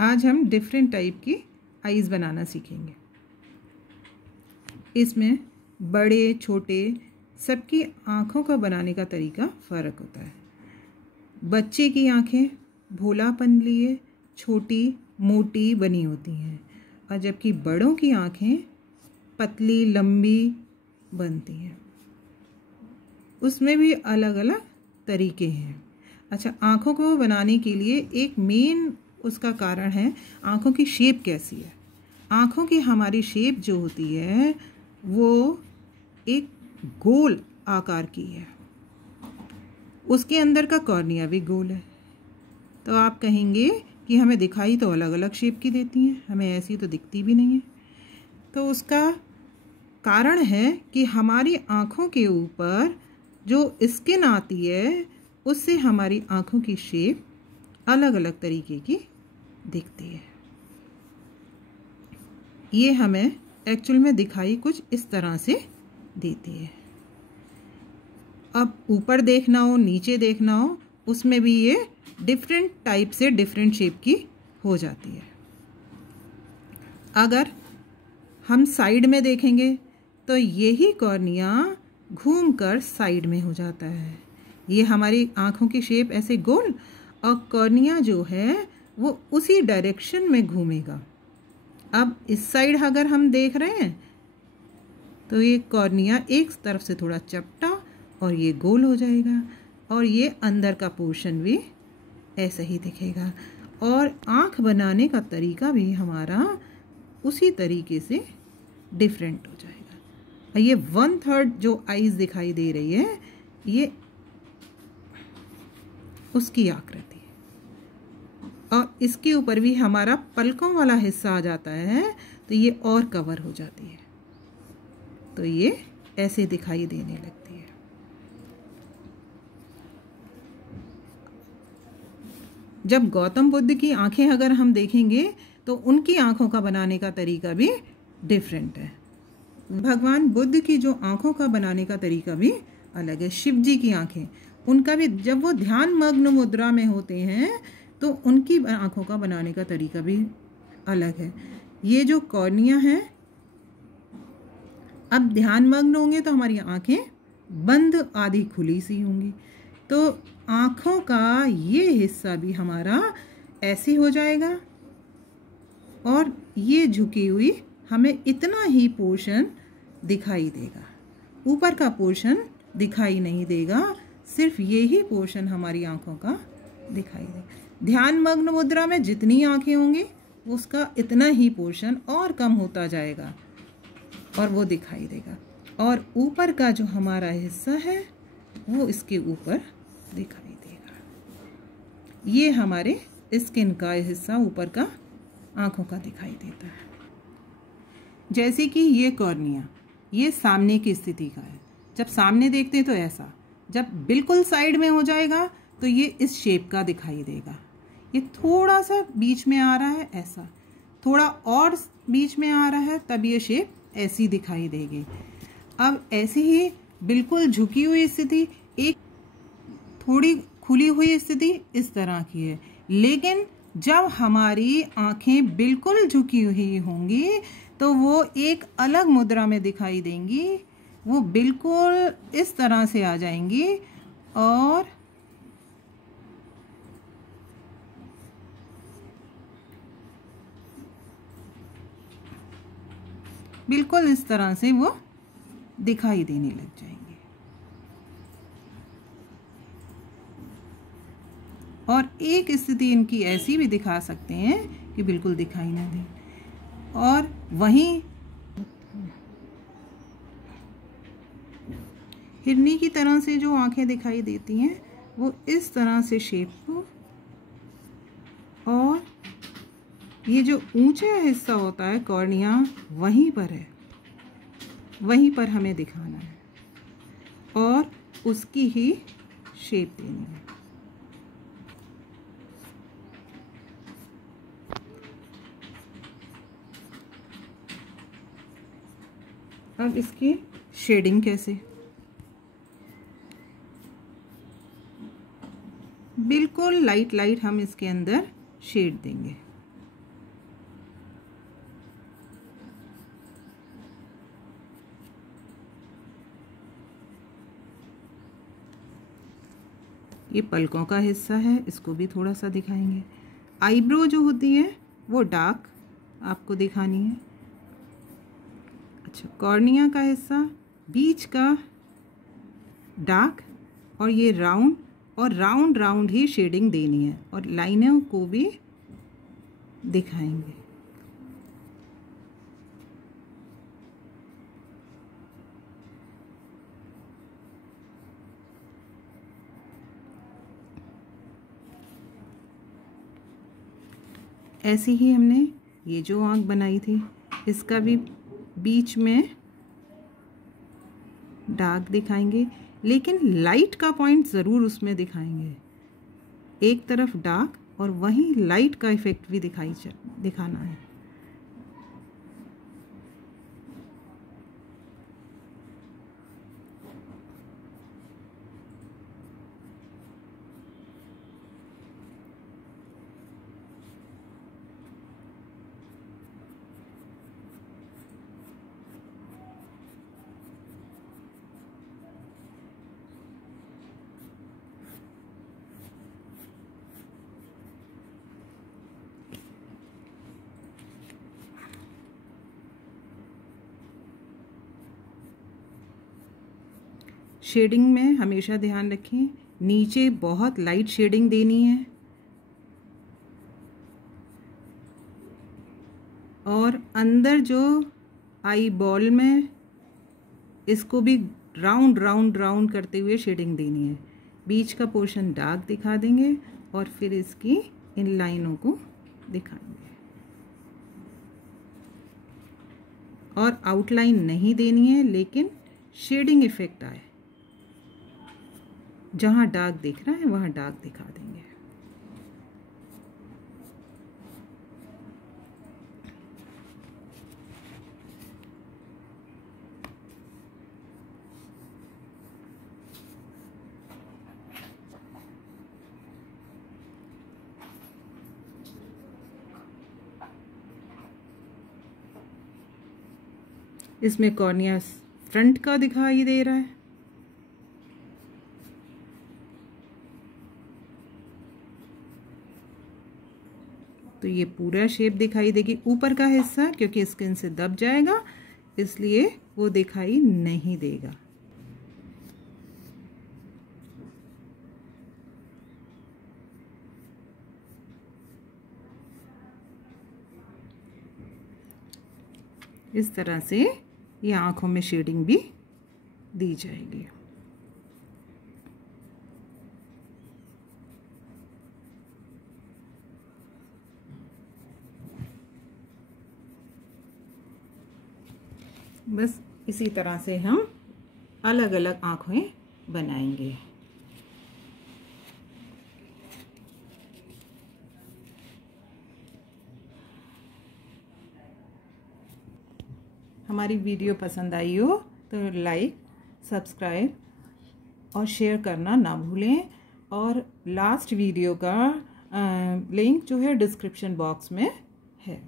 आज हम different type की आईज बनाना सीखेंगे। इसमें बड़े छोटे सबकी आँखों का बनाने का तरीका फ़र्क होता है। बच्चे की आँखें भोलापन लिए छोटी मोटी बनी होती हैं और जबकि बड़ों की आँखें पतली लंबी बनती हैं। उसमें भी अलग अलग तरीके हैं। अच्छा, आँखों को बनाने के लिए एक मेन उसका कारण है आँखों की शेप कैसी है। आँखों की हमारी शेप जो होती है वो एक गोल आकार की है। उसके अंदर का कॉर्निया भी गोल है। तो आप कहेंगे कि हमें दिखाई तो अलग अलग शेप की देती हैं, हमें ऐसी तो दिखती भी नहीं है। तो उसका कारण है कि हमारी आँखों के ऊपर जो स्किन आती है उससे हमारी आँखों की शेप अलग अलग तरीके की दिखती है। ये हमें एक्चुअल में दिखाई कुछ इस तरह से देती है। अब ऊपर देखना हो नीचे देखना हो उसमें भी ये डिफरेंट टाइप से डिफरेंट शेप की हो जाती है। अगर हम साइड में देखेंगे तो यही कॉर्निया घूमकर साइड में हो जाता है। ये हमारी आँखों की शेप ऐसे गोल और कॉर्निया जो है वो उसी डायरेक्शन में घूमेगा। अब इस साइड अगर हम देख रहे हैं तो ये कॉर्निया एक तरफ से थोड़ा चपटा और ये गोल हो जाएगा और ये अंदर का पोर्शन भी ऐसा ही दिखेगा और आँख बनाने का तरीका भी हमारा उसी तरीके से डिफरेंट हो जाएगा। ये 1/3 जो आईज दिखाई दे रही है ये उसकी आकृति है और इसके ऊपर भी हमारा पलकों वाला हिस्सा आ जाता है तो ये और कवर हो जाती है, तो ये ऐसे दिखाई देने लगती है। जब गौतम बुद्ध की आंखें अगर हम देखेंगे तो उनकी आंखों का बनाने का तरीका भी डिफरेंट है। भगवान बुद्ध की जो आंखों का बनाने का तरीका भी अलग है। शिव जी की आंखें, उनका भी जब वो ध्यान मग्न मुद्रा में होते हैं तो उनकी आंखों का बनाने का तरीका भी अलग है। ये जो कॉर्निया है, अब ध्यान मग्न होंगे तो हमारी आंखें बंद आधी खुली सी होंगी, तो आंखों का ये हिस्सा भी हमारा ऐसे हो जाएगा और ये झुकी हुई हमें इतना ही पोर्शन दिखाई देगा, ऊपर का पोर्शन दिखाई नहीं देगा, सिर्फ यही पोर्शन हमारी आंखों का दिखाई देगा। ध्यान मग्न मुद्रा में जितनी आंखें होंगी उसका इतना ही पोर्शन और कम होता जाएगा और वो दिखाई देगा और ऊपर का जो हमारा हिस्सा है वो इसके ऊपर दिखाई देगा। ये हमारे स्किन का हिस्सा ऊपर का आंखों का दिखाई देता है। जैसे कि ये कॉर्निया, ये सामने की स्थिति का है। जब सामने देखते हैं तो ऐसा, जब बिल्कुल साइड में हो जाएगा तो ये इस शेप का दिखाई देगा। ये थोड़ा सा बीच में आ रहा है ऐसा, थोड़ा और बीच में आ रहा है तब ये शेप ऐसी दिखाई देगी। अब ऐसे ही बिल्कुल झुकी हुई स्थिति, एक थोड़ी खुली हुई स्थिति इस तरह की है, लेकिन जब हमारी आंखें बिल्कुल झुकी हुई होंगी तो वो एक अलग मुद्रा में दिखाई देंगी, वो बिल्कुल इस तरह से आ जाएंगी और बिल्कुल इस तरह से वो दिखाई देने लग जाएंगे और एक स्थिति इनकी ऐसी भी दिखा सकते हैं कि बिल्कुल दिखाई ना दे। और वहीं हिरनी की तरह से जो आंखें दिखाई देती हैं वो इस तरह से शेप को, और ये जो ऊंचा हिस्सा होता है कॉर्निया वहीं पर है, वहीं पर हमें दिखाना है और उसकी ही शेप देनी है। अब इसकी शेडिंग कैसे, बिल्कुल लाइट लाइट हम इसके अंदर शेड देंगे। ये पलकों का हिस्सा है, इसको भी थोड़ा सा दिखाएंगे। आईब्रो जो होती है वो डार्क आपको दिखानी है। अच्छा, कॉर्निया का हिस्सा, बीच का डार्क, और ये राउंड, और राउंड राउंड ही शेडिंग देनी है, और लाइनों को भी दिखाएंगे। ऐसी ही हमने ये जो आँख बनाई थी, इसका भी बीच में डार्क दिखाएंगे, लेकिन लाइट का पॉइंट ज़रूर उसमें दिखाएंगे। एक तरफ डार्क और वहीं लाइट का इफ़ेक्ट भी दिखाना है। शेडिंग में हमेशा ध्यान रखें, नीचे बहुत लाइट शेडिंग देनी है और अंदर जो आई बॉल में इसको भी राउंड राउंड राउंड करते हुए शेडिंग देनी है। बीच का पोर्शन डार्क दिखा देंगे और फिर इसकी इन लाइनों को दिखाएंगे, और आउटलाइन नहीं देनी है, लेकिन शेडिंग इफेक्ट आए। जहाँ डार्क दिख रहा है वहाँ डार्क दिखा देंगे। इसमें कॉर्निया फ्रंट का दिखाई दे रहा है। तो ये पूरा शेप दिखाई देगी। ऊपर का हिस्सा क्योंकि स्किन से दब जाएगा इसलिए वो दिखाई नहीं देगा। इस तरह से ये आँखों में शेडिंग भी दी जाएगी। बस इसी तरह से हम अलग अलग आँखें बनाएंगे। हमारी वीडियो पसंद आई हो तो लाइक, सब्सक्राइब और शेयर करना ना भूलें। और लास्ट वीडियो का लिंक जो है डिस्क्रिप्शन बॉक्स में है।